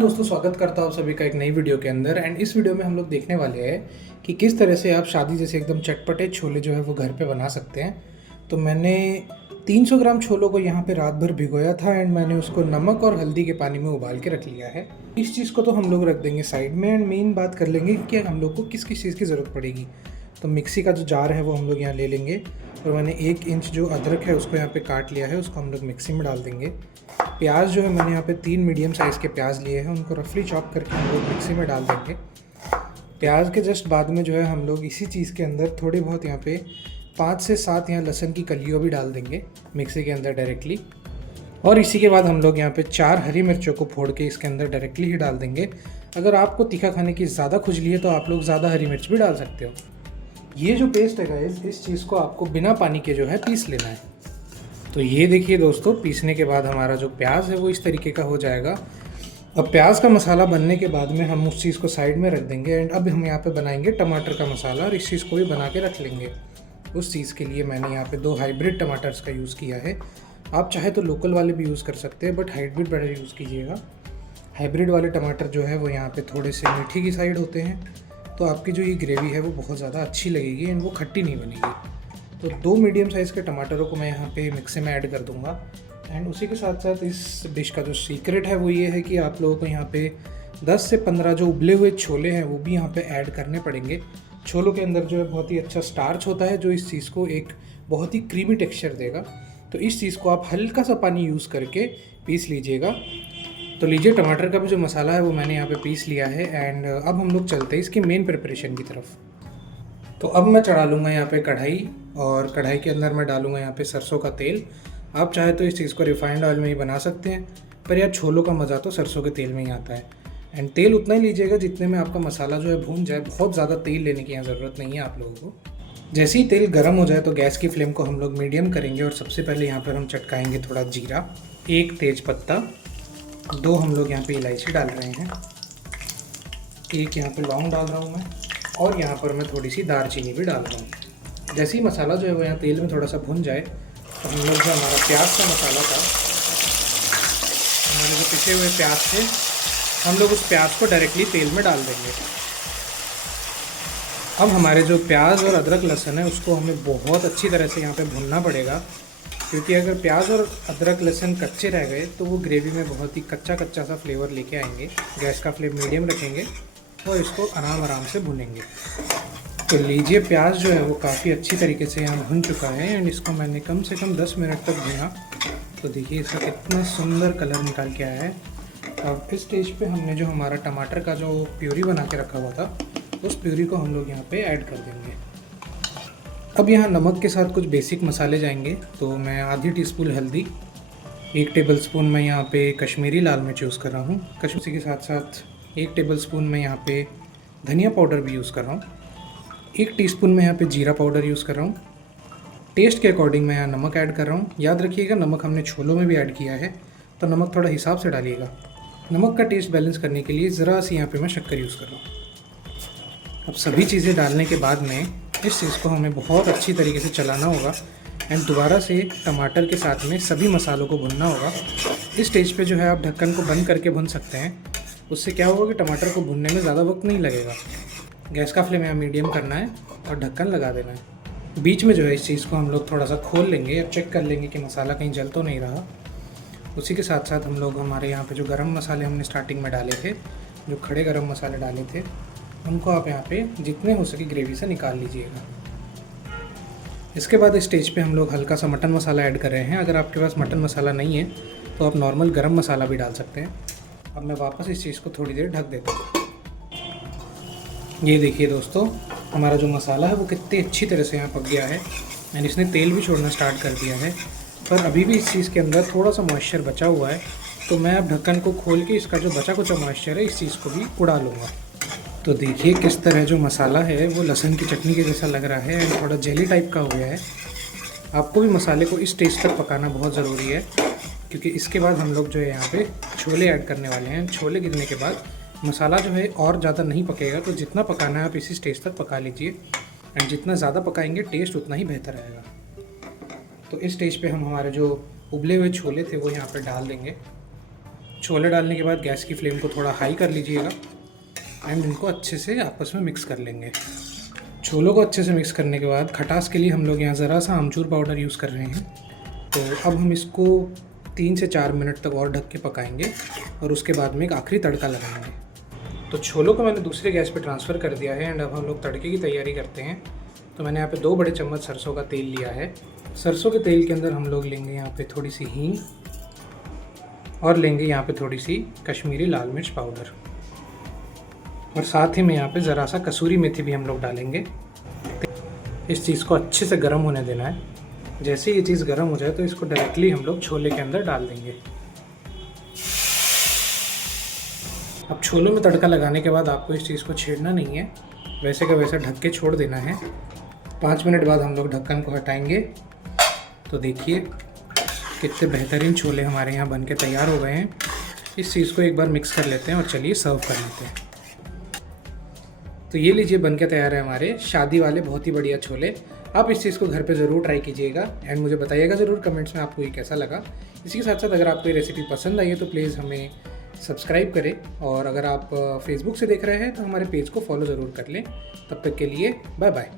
दोस्तों, स्वागत करता हूँ सभी का एक नई वीडियो के अंदर। एंड इस वीडियो में हम लोग देखने वाले हैं कि किस तरह से आप शादी जैसे एकदम चटपटे छोले जो है वो घर पे बना सकते हैं। तो मैंने 300 ग्राम छोलों को यहाँ पे रात भर भिगोया था एंड मैंने उसको नमक और हल्दी के पानी में उबाल के रख लिया है। इस चीज़ को तो हम लोग रख देंगे साइड में एंड मेन बात कर लेंगे कि हम लोग को किस किस चीज़ की ज़रूरत पड़ेगी। तो मिक्सी का जो जार है वो हम लोग यहाँ ले लेंगे और मैंने 1 इंच जो अदरक है उसको यहाँ पे काट लिया है, उसको हम लोग मिक्सी में डाल देंगे। प्याज जो है मैंने यहाँ पे 3 मीडियम साइज़ के प्याज लिए हैं, उनको रफली चॉप करके हम लोग मिक्सी में डाल देंगे। प्याज के जस्ट बाद में जो है हम लोग इसी चीज़ के अंदर थोड़ी बहुत यहाँ पे 5 से 7 यहाँ लहसुन की कलियों भी डाल देंगे मिक्सी के अंदर डायरेक्टली। और इसी के बाद हम लोग यहाँ पे 4 हरी मिर्चों को फोड़ के इसके अंदर डायरेक्टली ही डाल देंगे। अगर आपको तीखा खाने की ज़्यादा खुजली है तो आप लोग ज़्यादा हरी मिर्च भी डाल सकते हो। ये जो पेस्ट है गाइस, इस चीज़ को आपको बिना पानी के जो है पीस लेना है। तो ये देखिए दोस्तों, पीसने के बाद हमारा जो प्याज है वो इस तरीके का हो जाएगा। अब प्याज का मसाला बनने के बाद में हम उस चीज़ को साइड में रख देंगे एंड अब हम यहाँ पे बनाएंगे टमाटर का मसाला और इस चीज़ को भी बना के रख लेंगे। उस चीज़ के लिए मैंने यहाँ पे 2 हाइब्रिड टमाटर्स का यूज़ किया है। आप चाहे तो लोकल वाले भी यूज़ कर सकते हैं, बट हाइब्रिड बड़ा यूज़ कीजिएगा। हाइब्रिड वाले टमाटर जो है वो यहाँ पे थोड़े से मीठी की साइड होते हैं, तो आपकी जो ये ग्रेवी है वो बहुत ज़्यादा अच्छी लगेगी एंड वो खट्टी नहीं बनेगी। तो 2 मीडियम साइज़ के टमाटरों को मैं यहाँ पे मिक्सी में ऐड कर दूँगा। एंड उसी के साथ साथ इस डिश का जो सीक्रेट है वो ये है कि आप लोगों को यहाँ पे 10 से 15 जो उबले हुए छोले हैं वो भी यहाँ पे ऐड करने पड़ेंगे। छोलों के अंदर जो है बहुत ही अच्छा स्टार्च होता है जो इस चीज़ को एक बहुत ही क्रीमी टेक्सचर देगा। तो इस चीज़ को आप हल्का सा पानी यूज़ करके पीस लीजिएगा। तो लीजिए, टमाटर का भी जो मसाला है वो मैंने यहाँ पे पीस लिया है एंड अब हम लोग चलते हैं इसकी मेन प्रिपरेशन की तरफ। तो अब मैं चढ़ा लूँगा यहाँ पे कढ़ाई और कढ़ाई के अंदर मैं डालूँगा यहाँ पे सरसों का तेल। आप चाहे तो इस चीज़ को रिफाइंड ऑयल में ही बना सकते हैं, पर यार छोलों का मज़ा तो सरसों के तेल में ही आता है। एंड तेल उतना ही लीजिएगा जितने में आपका मसाला जो है भून जाए। बहुत ज़्यादा तेल लेने की यहाँ ज़रूरत नहीं है आप लोगों को। जैसे ही तेल गर्म हो जाए तो गैस की फ्लेम को हम लोग मीडियम करेंगे और सबसे पहले यहाँ पर हम चटकाएँगे थोड़ा जीरा, 1 तेज पत्ता, 2 हम लोग यहाँ पे इलायची डाल रहे हैं, 1 यहाँ पे लौंग डाल रहा हूँ मैं, और यहाँ पर मैं थोड़ी सी दालचीनी भी डाल रहा हूँ। जैसे ही मसाला जो है वो यहाँ तेल में थोड़ा सा भुन जाए तो हम लोग जो हमारा प्याज का मसाला था, हमारे जो पिसे हुए प्याज थे, हम लोग उस प्याज को डायरेक्टली तेल में डाल देंगे। अब हमारे जो प्याज और अदरक लहसुन है उसको हमें बहुत अच्छी तरह से यहाँ पे भुनना पड़ेगा, क्योंकि अगर प्याज और अदरक लहसुन कच्चे रह गए तो वो ग्रेवी में बहुत ही कच्चा कच्चा सा फ्लेवर लेके आएंगे। गैस का फ्लेम मीडियम रखेंगे और इसको आराम से भुनेंगे। तो लीजिए, प्याज जो है वो काफ़ी अच्छी तरीके से यहाँ भुन चुका है एंड इसको मैंने कम से कम 10 मिनट तक भुना। तो देखिए इसका कितना सुंदर कलर निकाल के आया है। अब इस स्टेज पे हमने जो हमारा टमाटर का जो प्यूरी बना के रखा हुआ था उस प्यूरी को हम लोग यहाँ पे ऐड कर देंगे। अब यहाँ नमक के साथ कुछ बेसिक मसाले जाएंगे। तो मैं आधी टीस्पून हल्दी, 1 टेबलस्पून मैं यहाँ पे कश्मीरी लाल मिर्च यूज़ कर रहा हूँ। कश्मीरी के साथ साथ 1 टेबलस्पून मैं यहाँ पे धनिया पाउडर भी यूज़ कर रहा हूँ। 1 टीस्पून मैं यहाँ पे जीरा पाउडर यूज़ कर रहा हूँ। टेस्ट के अकॉर्डिंग मैं यहाँ नमक ऐड कर रहा हूँ। याद रखिएगा, नमक हमने छोलों में भी ऐड किया है, तो नमक थोड़ा हिसाब से डालिएगा। नमक का टेस्ट बैलेंस करने के लिए ज़रा सी यहाँ पे मैं शक्कर यूज़ कर रहा हूँ। अब सभी चीज़ें डालने के बाद में इस चीज़ को हमें बहुत अच्छी तरीके से चलाना होगा एंड दोबारा से टमाटर के साथ में सभी मसालों को भुनना होगा। इस स्टेज पे जो है आप ढक्कन को बंद करके भुन सकते हैं। उससे क्या होगा कि टमाटर को भुनने में ज़्यादा वक्त नहीं लगेगा। गैस का फ्लेम यहाँ मीडियम करना है और ढक्कन लगा देना है। बीच में जो है इस चीज़ को हम लोग थोड़ा सा खोल लेंगे और चेक कर लेंगे कि मसाला कहीं जल तो नहीं रहा। उसी के साथ साथ हम लोग हमारे यहाँ पे जो गरम मसाले हमने स्टार्टिंग में डाले थे, जो खड़े गरम मसाले डाले थे, उनको आप यहाँ पे जितने हो सके ग्रेवी से निकाल लीजिएगा। इसके बाद इस स्टेज पे हम लोग हल्का सा मटन मसाला ऐड कर रहे हैं। अगर आपके पास मटन मसाला नहीं है तो आप नॉर्मल गरम मसाला भी डाल सकते हैं। अब मैं वापस इस चीज़ को थोड़ी देर ढक देता हूँ। ये देखिए दोस्तों, हमारा जो मसाला है वो कितनी अच्छी तरह से यहाँ पक गया है एंड इसने तेल भी छोड़ना स्टार्ट कर दिया है, पर अभी भी इस चीज़ के अंदर थोड़ा सा मॉइस्चर बचा हुआ है। तो मैं अब ढक्कन को खोल के इसका जो बचा कुचा मॉइस्चर है इस चीज़ को भी उड़ा लूँगा। तो देखिए किस तरह जो मसाला है वो लहसुन की चटनी के जैसा लग रहा है एंड थोड़ा जेली टाइप का हो गया है। आपको भी मसाले को इस स्टेज तक पकाना बहुत ज़रूरी है, क्योंकि इसके बाद हम लोग जो है यहाँ पे छोले ऐड करने वाले हैं। छोले गिरने के बाद मसाला जो है और ज़्यादा नहीं पकेगा, तो जितना पकाना है आप इसी स्टेज तक पका लीजिए एंड जितना ज़्यादा पकाएंगे टेस्ट उतना ही बेहतर आएगा। तो इस स्टेज पे हम हमारे जो उबले हुए छोले थे वो यहाँ पे डाल देंगे छोले डालने के बाद गैस की फ्लेम को थोड़ा हाई कर लीजिएगा एंड इनको अच्छे से आपस में मिक्स कर लेंगे। छोलों को अच्छे से मिक्स करने के बाद खटास के लिए हम लोग यहाँ ज़रा सा आमचूर पाउडर यूज़ कर रहे हैं। तो अब हम इसको 3 से 4 मिनट तक और ढक के पकाएंगे और उसके बाद में एक आखिरी तड़का लगाएंगे। तो छोलों को मैंने दूसरे गैस पे ट्रांसफ़र कर दिया है एंड अब हम लोग तड़के की तैयारी करते हैं। तो मैंने यहाँ पे 2 बड़े चम्मच सरसों का तेल लिया है। सरसों के तेल के अंदर हम लोग लेंगे यहाँ पे थोड़ी सी हींग और लेंगे यहाँ पे थोड़ी सी कश्मीरी लाल मिर्च पाउडर और साथ ही में यहाँ पे ज़रा सा कसूरी मेथी भी हम लोग डालेंगे। इस चीज़ को अच्छे से गर्म होने देना है। जैसे ये चीज़ गर्म हो जाए तो इसको डायरेक्टली हम लोग छोले के अंदर डाल देंगे। अब छोलों में तड़का लगाने के बाद आपको इस चीज़ को छेड़ना नहीं है, वैसे का वैसे ढक के छोड़ देना है। 5 मिनट बाद हम लोग ढक्कन को हटाएंगे तो देखिए कितने बेहतरीन छोले हमारे यहाँ बन के तैयार हो गए हैं। इस चीज़ को एक बार मिक्स कर लेते हैं और चलिए सर्व कर लेते हैं। तो ये लीजिए बन के तैयार है हमारे शादी वाले बहुत ही बढ़िया छोले। आप इस चीज़ को घर पे ज़रूर ट्राई कीजिएगा एंड मुझे बताइएगा ज़रूर कमेंट्स में आपको ये कैसा लगा। इसी के साथ साथ अगर आपको ये रेसिपी पसंद आई है तो प्लीज़ हमें सब्सक्राइब करें और अगर आप फेसबुक से देख रहे हैं तो हमारे पेज को फॉलो ज़रूर कर लें। तब तक के लिए बाय बाय।